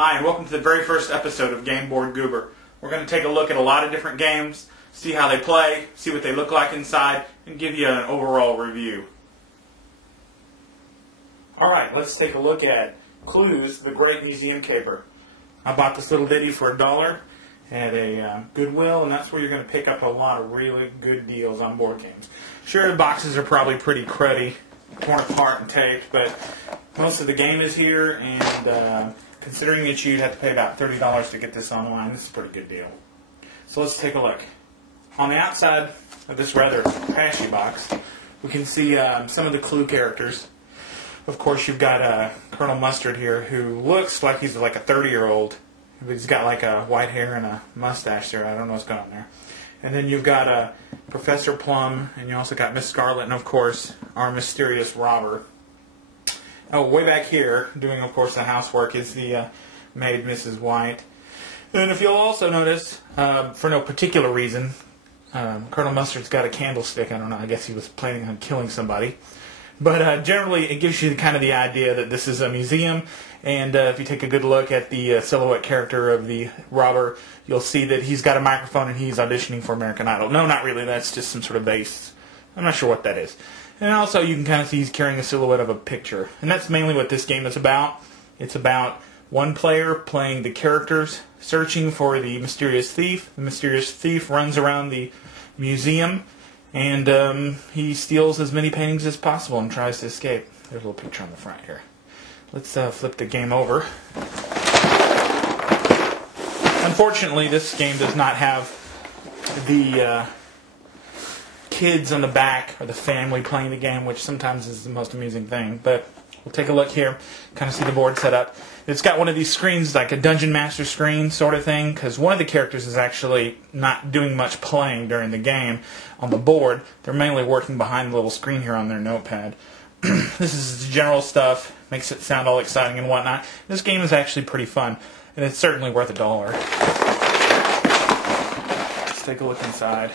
Hi, and welcome to the very first episode of Board Goober. We're going to take a look at a lot of different games, see how they play, see what they look like inside, and give you an overall review. Alright, let's take a look at Clues, the Great Museum Caper. I bought this little ditty for $1 at a Goodwill, and that's where you're going to pick up a lot of really good deals on board games. Sure, the boxes are probably pretty cruddy, torn apart and taped, but most of the game is here, and considering that you'd have to pay about $30 to get this online, this is a pretty good deal. So let's take a look. On the outside of this rather trashy box, we can see some of the Clue characters. Of course, you've got Colonel Mustard here, who looks like he's like a 30-year-old. He's got like a white hair and a mustache there. I don't know what's going on there. And then you've got Professor Plum, and you also got Miss Scarlet, and of course, our mysterious robber. Oh, way back here, doing, of course, the housework is the maid, Mrs. White. And if you'll also notice, for no particular reason, Colonel Mustard's got a candlestick. I don't know, I guess he was planning on killing somebody. But generally, it gives you kind of the idea that this is a museum. And if you take a good look at the silhouette character of the robber, you'll see that he's got a microphone and he's auditioning for American Idol. No, not really. That's just some sort of bass. I'm not sure what that is. And also, you can kind of see he's carrying a silhouette of a picture. And that's mainly what this game is about. It's about one player playing the characters, searching for the mysterious thief. The mysterious thief runs around the museum, and he steals as many paintings as possible and tries to escape. There's a little picture on the front here. Let's flip the game over. Unfortunately, this game does not have the kids on the back, or the family playing the game, which sometimes is the most amusing thing. But we'll take a look here, kind of see the board set up. It's got one of these screens, like a Dungeon Master screen sort of thing, because one of the characters is actually not doing much playing during the game on the board. They're mainly working behind the little screen here on their notepad. This is general stuff, makes it sound all exciting and whatnot. This game is actually pretty fun, and it's certainly worth $1. Let's take a look inside.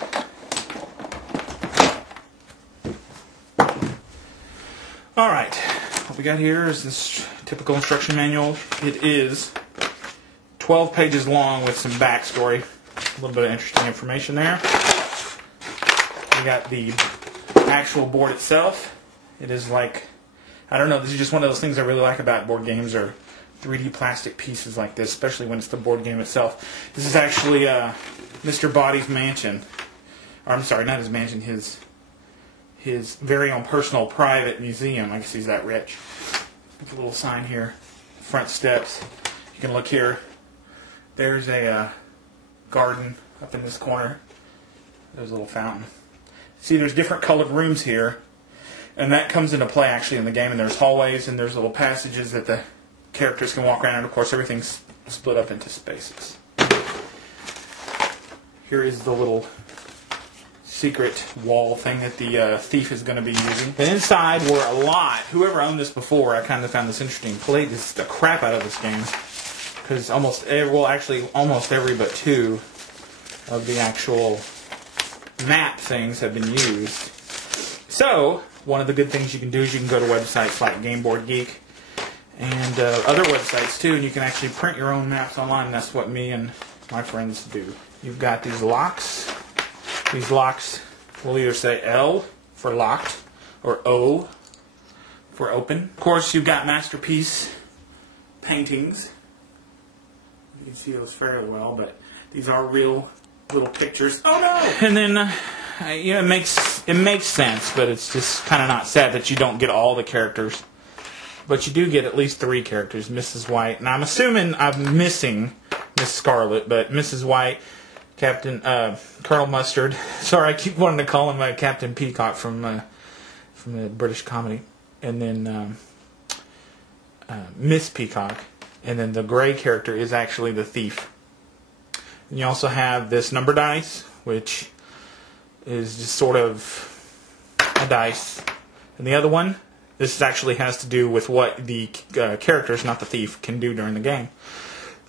Alright, what we got here is this typical instruction manual. It is 12 pages long with some backstory. A little bit of interesting information there. We got the actual board itself. It is like, I don't know, this is just one of those things I really like about board games, or 3D plastic pieces like this, especially when it's the board game itself. This is actually Mr. Body's mansion. Or, I'm sorry, not his mansion, his very own personal private museum. I guess he's that rich. There's a little sign here. Front steps. You can look here. There's a garden up in this corner. There's a little fountain. See, there's different colored rooms here. And that comes into play actually in the game. And there's hallways and there's little passages that the characters can walk around. And of course everything's split up into spaces. Here is the little secret wall thing that the thief is going to be using. And inside were a lot. Whoever owned this before, I kind of found this interesting, played the crap out of this game. Because almost every but two of the actual map things have been used. So, one of the good things you can do is you can go to websites like Game Board Geek and other websites too, and you can actually print your own maps online. And that's what me and my friends do. You've got these locks. These locks will either say L for locked or O for open. Of course, you've got masterpiece paintings. You can see those fairly well, but these are real little pictures. Oh no! And then, you know, it makes sense, but it's just kind of not sad that you don't get all the characters. But you do get at least 3 characters: Mrs. White, and I'm assuming I'm missing Miss Scarlet, but Mrs. White, Captain Colonel Mustard. Sorry, I keep wanting to call him Captain Peacock from the British comedy. And then Miss Peacock. And then the gray character is actually the thief. And you also have this number dice, which is just sort of a dice. And the other one, this actually has to do with what the characters, not the thief, can do during the game.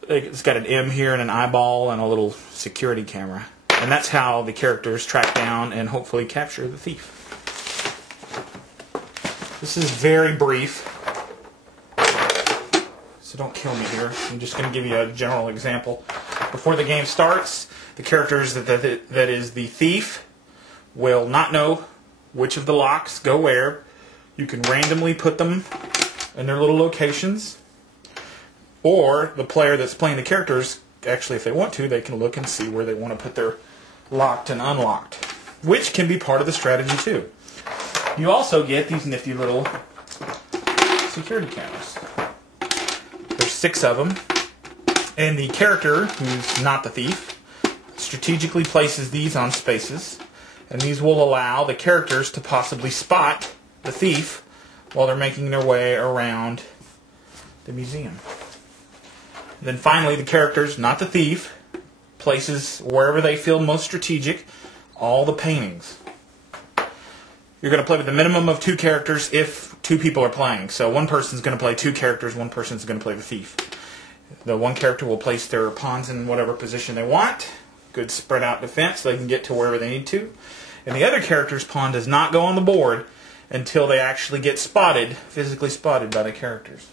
It's got an M here and an eyeball and a little security camera. And that's how the characters track down and hopefully capture the thief. This is very brief. so don't kill me here. I'm just going to give you a general example. Before the game starts, the characters that is the thief will not know which of the locks go where. You can randomly put them in their little locations, or the player that's playing the characters, actually if they want to, they can look and see where they want to put their locked and unlocked, which can be part of the strategy too. You also get these nifty little security cameras. There's 6 of them, and the character, who's not the thief, strategically places these on spaces, and these will allow the characters to possibly spot the thief while they're making their way around the museum. Then finally, the characters, not the thief, places wherever they feel most strategic all the paintings. You're going to play with a minimum of 2 characters if 2 people are playing. So one person's going to play 2 characters, one person's going to play the thief. The one character will place their pawns in whatever position they want. Good spread out defense so they can get to wherever they need to. And the other character's pawn does not go on the board until they actually get spotted, physically spotted by the characters.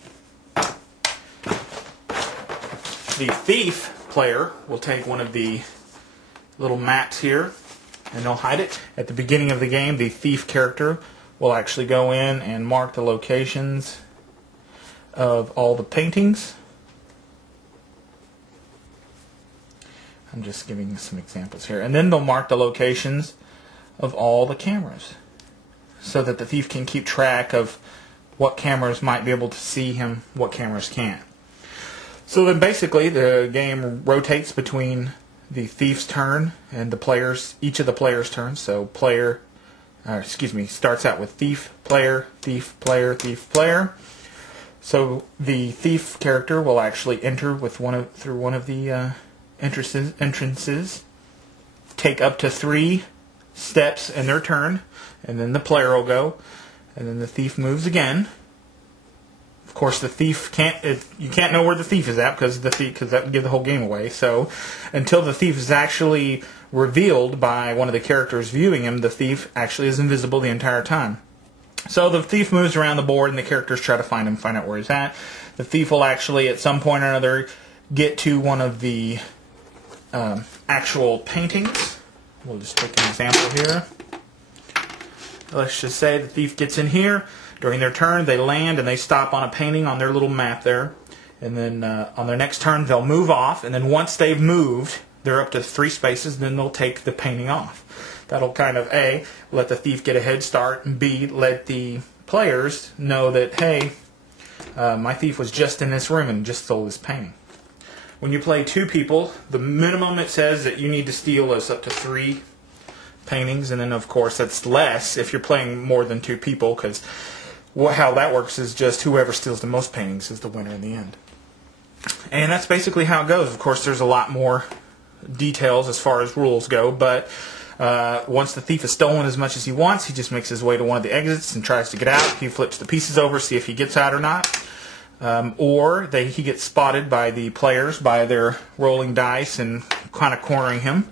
The thief player will take one of the little mats here, and they'll hide it. At the beginning of the game, the thief character will actually go in and mark the locations of all the paintings. I'm just giving some examples here. And then they'll mark the locations of all the cameras, so that the thief can keep track of what cameras might be able to see him, what cameras can't. So then basically the game rotates between the thief's turn and the players, each of the players' turns. So starts out with thief, player, thief, player, thief, player. So the thief character will actually enter with through one of the entrances, take up to 3 steps in their turn, and then the player will go, and then the thief moves again. Of course, the thief you can't know where the thief is at because that would give the whole game away. So until the thief is actually revealed by one of the characters viewing him, the thief actually is invisible the entire time. So the thief moves around the board, and the characters try to find him, find out where he's at. The thief will actually, at some point or another, get to one of the actual paintings. We'll just take an example here. Let's just say the thief gets in here. During their turn, they land and they stop on a painting on their little map there. And then on their next turn, they'll move off. And then once they've moved, they're up to 3 spaces, then they'll take the painting off. That'll kind of, A, let the thief get a head start, and B, let the players know that, hey, my thief was just in this room and just stole this painting. When you play 2 people, the minimum it says that you need to steal is up to 3 paintings, and then of course that's less if you're playing more than 2 people, because how that works is just whoever steals the most paintings is the winner in the end. And that's basically how it goes. Of course, there's a lot more details as far as rules go, but once the thief has stolen as much as he wants, he just makes his way to one of the exits and tries to get out. He flips the pieces over, see if he gets out or not. He gets spotted by the players by their rolling dice and kind of cornering him.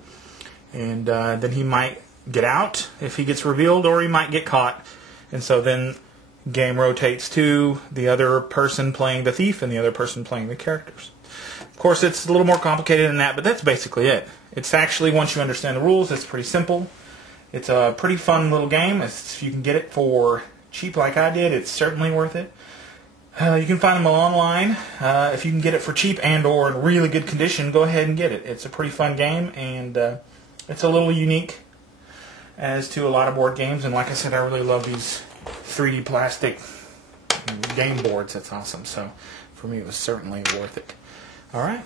And then he might get out if he gets revealed, or he might get caught. And so then game rotates to the other person playing the thief and the other person playing the characters. Of course, it's a little more complicated than that, but that's basically it. It's actually, once you understand the rules, it's pretty simple. It's a pretty fun little game. If you can get it for cheap like I did, it's certainly worth it. You can find them online. If you can get it for cheap and or in really good condition, go ahead and get it. It's a pretty fun game, and it's a little unique as to a lot of board games. And like I said, I really love these 3D plastic game boards. That's awesome. So for me, it was certainly worth it. All right.